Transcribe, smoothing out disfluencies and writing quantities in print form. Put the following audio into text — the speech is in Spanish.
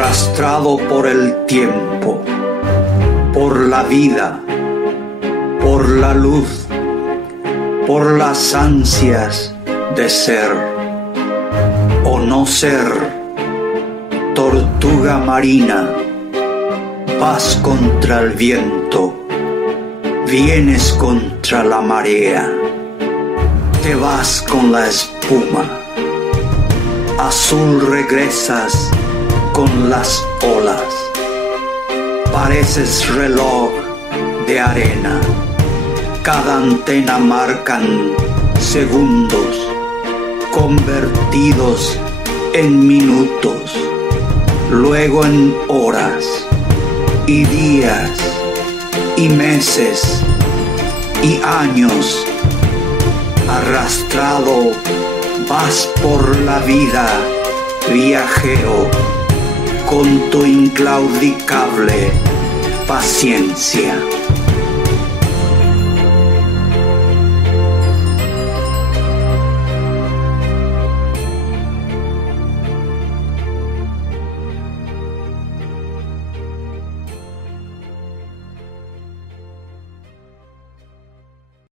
arrastrado por el tiempo, por la vida, por la luz, por las ansias de ser o no ser. Tortuga marina, vas contra el viento, vienes contra la marea, te vas con la espuma, azul regresas con las olas, pareces reloj de arena, cada antena marcan segundos convertidos en minutos, luego en horas y días y meses y años. Arrastrado vas por la vida, viajero, con tu inclaudicable paciencia.